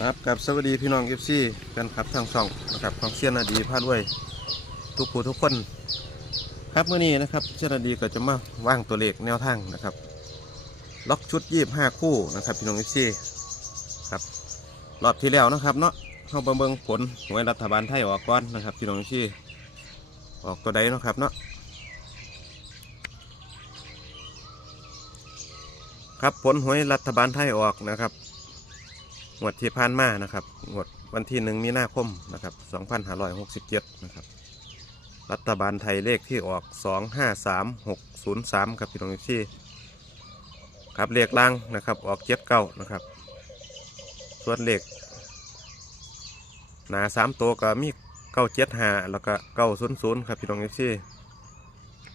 ครับกับสวัสดีพี่น้องเอฟซีกันครับทางช่องนะครับของเซียนอดีพาด้วยทุกผู้ทุกคน ครับเมื่อนี้นะครับเซียนอดีก็จะมาว่างตัวเลขแนวทางนะครับล็อกชุดยี่ห้าคู่นะครับพี่น้องเอฟซีครับรอบที่แล้วนะครับเนาะเข้าประเมิงผลหวยรัฐบาลไทยออกก่อนนะครับพี่น้องเอฟซีออกตัวใดนะครับเนาะครับผลหวยรัฐบาลไทยออกนะครับ งวดที่ผ่านมานะครับงวดวันที่หนึ่งมีนาคมนะครับ2567นะครับรัฐบาลไทยเลขที่ออก 253603ครับพี่น้องที่ครับเลขล่างนะครับออกเจ็ดเก้านะครับส่วนเลขหนาสามตัวก็มีเก้าเจ็ดห้าแล้วก็เก้าศูนย์ศูนย์ครับพี่น้องที่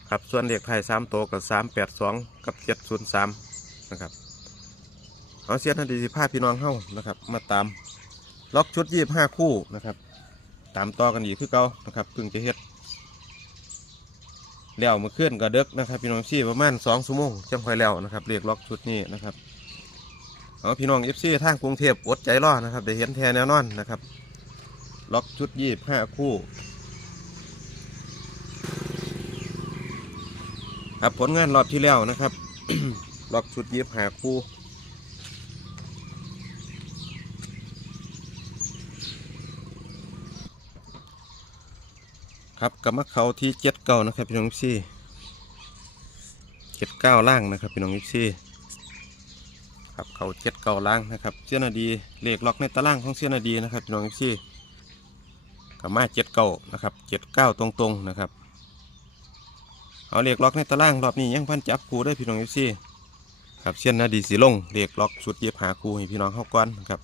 ครับส่วนเลขไทยสามตัวก็สามแปดสองกับเจ็ดศูนย์สามนะครับ เอาเสียทันทีสิพาพี่น้องเข้านะครับ มาตามล็อกชุดยี่บห้าคู่นะครับ ตามต่อกันอีกคือเก่านะครับเพิ่งจะเฮ็ดแล้วมาเคลื่อนกับเด็กนะครับพี่น้องซี่ประมาณสองชั่วโมงจังคอยแล้วนะครับเรียกล็อกชุดนี้นะครับเอาพี่น้องเอฟซีทางกรุงเทพอดใจรอนะครับได้เห็นแทนแน่นอนนะครับ ล็อกชุดยี่บห้าคู่ครับผลงานรอบที่แล้วนะครับ ล็อกชุดยี่บห้าคู่ ครับกับมะเขาที่เจ็ดเก้านะครับพี่น้องซี่เจ็ดเก้าล่างนะครับพี่น้องซี่ครับเขาเจ็ดเก้าล่างนะครับเสี้ยนาดีเลขล็อกในตารางของเสี้ยนาดีนะครับพี่น้องซี่กับมาเจ็ดเก้านะครับเจ็ดเก้าตรงๆนะครับเอาเลขล็อกในตารางรอบนี้ยังพันจับคูได้พี่น้องซี่ครับเสี้ยนาดีสีลงเลขล็อกชุดเย็บหาคูให้พี่น้องเข้าก้อนนะครับ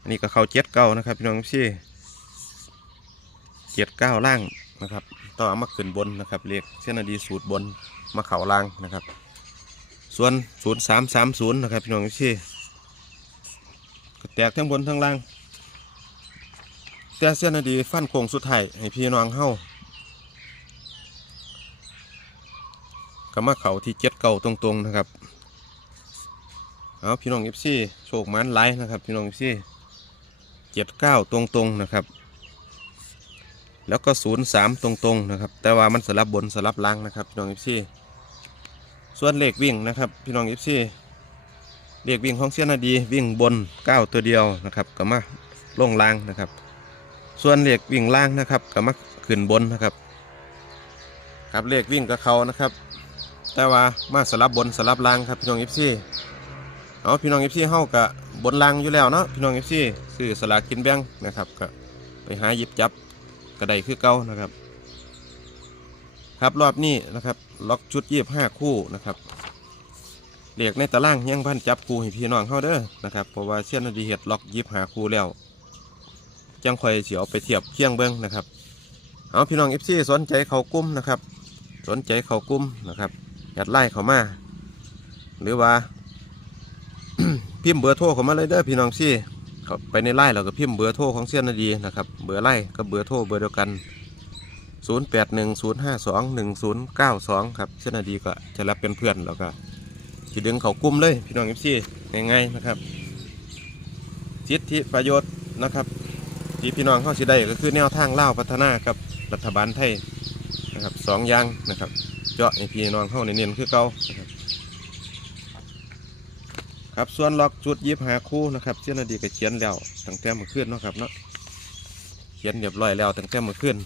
อันนี้ก็เขาเจ็ดเก้านะครับพี่น้องซี่ เจ็ดเก้าล่างนะครับต่อมาขึ้นบนนะครับเลขเส้นอดีสูตรบนมาเข่าล่างนะครับ ส่วนศูนย์สามสามศูนย์นะครับพี่น้องที่แตกทั้งบนทั้งล่าง แต่เส้นอดีฟันโค้งสุดท้ายให้พี่น้องเฮาก็มาเข่าที่เจ็ดเก้าตรงๆนะครับเอาพี่น้องเอฟซีโชคมันไลายนะครับ พี่น้องเอฟซีเจ็ดเก้าตรงๆนะครับ แล้วก็ศูนย์สามตรงๆนะครับ แต่ว่ามันสลับบนสลับล่างนะครับพี่น้องเอฟซีส่วนเลขวิ่งนะครับพี่น้องเอฟซีเลขวิ่งของเสียนาดีวิ่งบนเก้าตัวเดียวนะครับก็มาลงล่างนะครับ ส่วนเลขวิ่งล่างนะครับก็มาขึ้นบนนะครับ ครับเลขวิ่งกับเขานะครับ แต่ว่ามาสลับบนสลับล่างครับพี่น้องเอฟซีเอาพี่น้องเอฟซีเฮากับบนล่างอยู่แล้วเนาะพี่น้องเอฟซีซื้อสลากกินแบ่งนะครับก็ไปหาหยิบจับ กระไดคือเก่านะครับ ครับรอบนี้นะครับ ล็อกชุดยี่ห้าคู่นะครับเรียกในตารางยังพันจับคู่ให้พี่น้องเข้าเด้อนะครับเพราะว่าเชียนดีเห็ดล็อกยี่ห้าคู่แล้วจังคอยเสียวไปเทียบเคียงเบิ้งนะครับเอาพี่น้องเอฟซีสนใจเขากุ้มนะครับ สนใจเขากุ้มนะครับอยากไล่เขามาหรือว่าพิมพ์เบอร์โทรเขามาเลยเด้อพี่น้องซี่ เข้าไปในไลน์เราก็พิมพ์เบอร์โทรของเซียนนาดีนะครับ เบอร์ไลน์กับเบอร์โทรเบอร์เดียวกัน 0810521092 ครับเซียนนาดีก็จะรับเป็นเพื่อนแล้วก็จะดึงเขากุ้มเลยพี่น้องเอฟซีง่ายๆนะครับสิทธิประโยชน์นะครับที่พี่น้องเข้าสิได้ก็คือแนวทางเล่าพัฒนากับรัฐบาลไทยนะครับสองอย่างนะครับ เจาะให้พี่น้องเข้าในเน้นคือเก่านะครับ ครับส่วนล็อกจุดยิบหาคู่นะครับเส้นอดีก็เขียนแล้วตั้งแต่เมื่อคืนเนาะครับเนาะเขียนเรียบร้อยแล้วตั้งแต่เมื่อคืน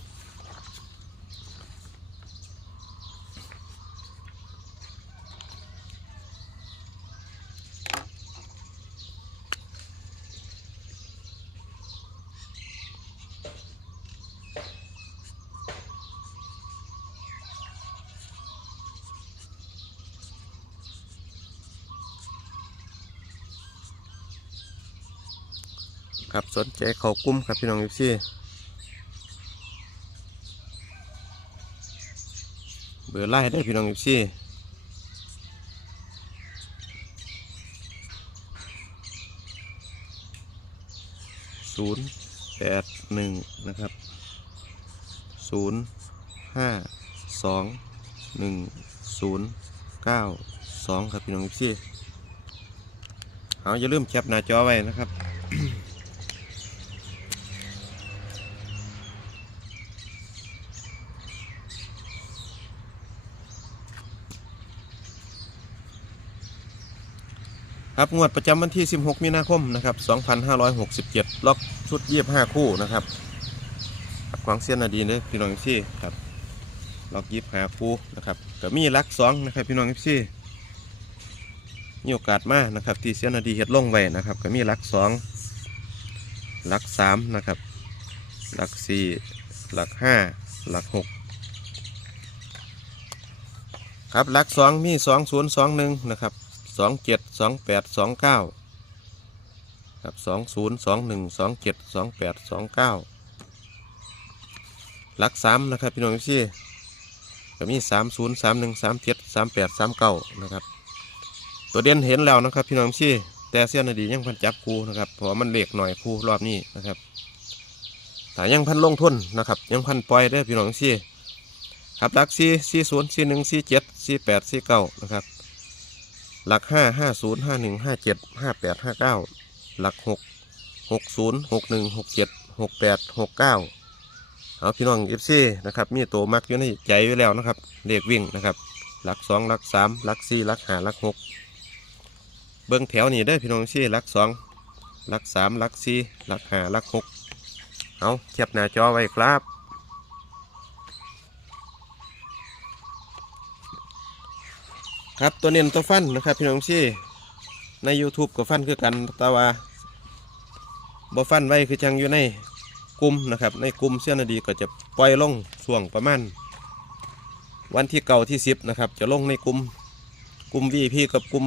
ครับสนใจเขากุ้มครับพี่น้องยูซี่เบอร์ไล่ได้พี่น้องยูซี่ศูนย์แปดหนึ่งนะครับศูนย์ห้าสองหนึ่งศูนย์เก้าสองครับพี่น้องยูซี่เอาอย่าลืมแคปหน้าจอไว้นะครับ ครับงวดประจำวันที่ 16 มีนาคมนะครับ2567 ล็อกชุด 25 คู่นะครับครับของเซียนนาดีเลยพี่น้องพี่ครับ ล็อก25คู่นะครับก็มีลักสองนะครับพี่น้องพี่มีโอกาสมากนะครับที่เซียนนาดีเฮ็ดลงไว้นะครับก็มีลักสองลักสามนะครับลักสี่ลักห้าลักหกครับลักสองมีสองศูนย์สองหนึ่งนะครับ สองเจ็ดสองแปดสองเก้าครับสองศูนย์สองหนึ่งสองเจ็ดสองแปดสองเก้าหลักสามนะครับพี่น้องพี่ก็มีสามศูนย์สามหนึ่งสามเจ็ดสามแปดสามเก้านะครับ ตัวเด่นเห็นแล้วนะครับพี่น้องพี่แต่เสี้ยนอดียังพันจับคูนะครับเพราะมันเล็กหน่อยคูรอบนี้นะครับแต่ยังพันลงทุนนะครับ ยังพันปล่อยได้พี่น้องพี่ครับลักสี่สี่ศูนย์สี่หนึ่งสี่เจ็ดสี่แปดสี่เก้านะครับ หลักห้าห้าศูนย์ห้าหนึ่งห้าเจ็ดห้าแปดห้าเก้าหลักหกหกศูนย์หกหนึ่งหกเจ็ดหกแปดหกเก้าเอาพี่น้องเอฟซีนะครับมีตัวมักอยู่ในใจไว้แล้วนะครับเลขวิ่งนะครับหลักสองหลักสามหลักสี่หลักห้าหลักหกเบิ้งแถวนี้ได้พี่น้องเอฟซีหลักสองหลักสามหลักสี่หลักห้าหลักหกเอาเทียบหน้าจอไว้ครับ ครับตัวเน้นตัวฟันนะครับพี่น้องซี่ใน YouTube กับฟันคือกันต่ว่าบ่ฟันไว้คือจังอยู่ในกลุ่มนะครับ ในกลุ่มเสี้ยนดีก็จะปล่อยลงช่วงประมาณวันที่เก่าที่สิบนะครับ จะลงในกลุ่มกลุ่มวีพีกับกลุ่ม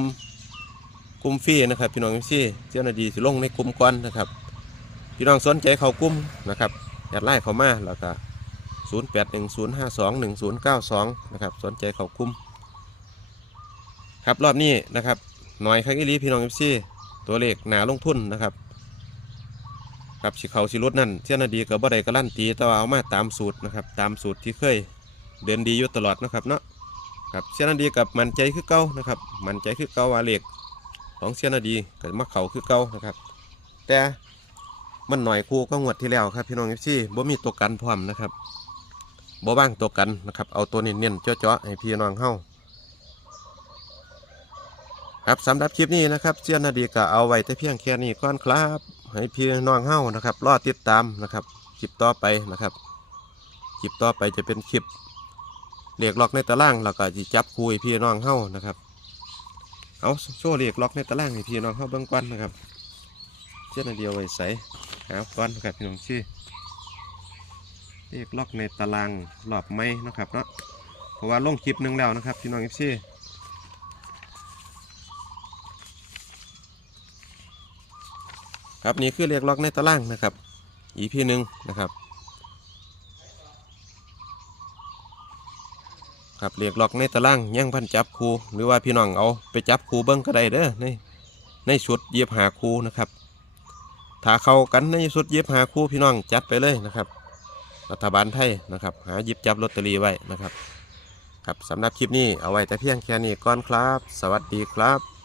กลุ่มฟรีนะครับพี่น้องซี่เสี้ยนดีสิลงในกลุ่มก่อนนะครับพี่น้องสนใจเขากลุ่มนะครับแอดไลน์เขามาแล้วก็0 8 1 0 5 2 1 0 9 2 นะครับ สนใจเขากลุ่ม ครับรอบนี้นะครับหน่อยครับอีลีพี่น้องเอฟซีตัวเลขหนาลงทุนนะครับครับสิเขาสิรุดนั่นเช่นนาดีกับบ่ได้การันตีแต่ว่าเอามาตามสูตรนะครับตามสูตรที่เคยเดินดีอยู่ตลอดนะครับเนาะครับเช่นนาดีกับมันใจคือเก่านะครับมันใจคือเก่าว่าเลขของเช่นนาดีกับมาเขาคือเก่านะครับ แต่มันหน่อยคู่ก็งวดที่แล้วครับพี่น้องเอฟซีบ่มีตัวกันพร้อมนะครับบ่บ้างตัวกันนะครับเอาตัวเน้นๆเจาะๆให้พี่น้องเฮา ครับสำหรับคลิปนี้นะครับเซียนนาดีก็เอาไว้แต่เพียงแค่นี้ก่อนครับ ให้พี่น้องเฮ้านะครับ รอติดตามนะครับคลิปต่อไปนะครับคลิปต่อไปจะเป็นคลิปเรียกล็อกในตารางแล้วก็จะจับคุยพี่น้องเฮ้านะครับ เอาโชว์เรียกล็อกในตารางให้พี่น้องเฮ้าเบื้องก่อนนะครับเซียนนาดีเอาไว้ใส่หาก่อนนะครับพี่น้องชื่อเรียกล็อกในตารางรอบไม้นะครับเนาะเพราะว่าลงคลิปหนึงแล้วนะครับพี่น้องเอฟซี ครับนี่คือเรียกล็อกในตารางนะครับ อีพีหนึ่งนะครับครับเรียกล็อกในตารางยังพันจับครูหรือว่าพี่น้องเอาไปจับครูเบิ้งก็ได้เด้อในในชุดเย็บหาครูนะครับถ้าเข้ากันในชุดเย็บหาครูพี่น้องจัดไปเลยนะครับ รัฐบาลไทยนะครับ หาหยิบจับลอตเตอรี่ไว้นะครับ ครับสำหรับคลิปนี้เอาไว้แต่เพียงแค่นี้ก่อนครับ สวัสดีครับ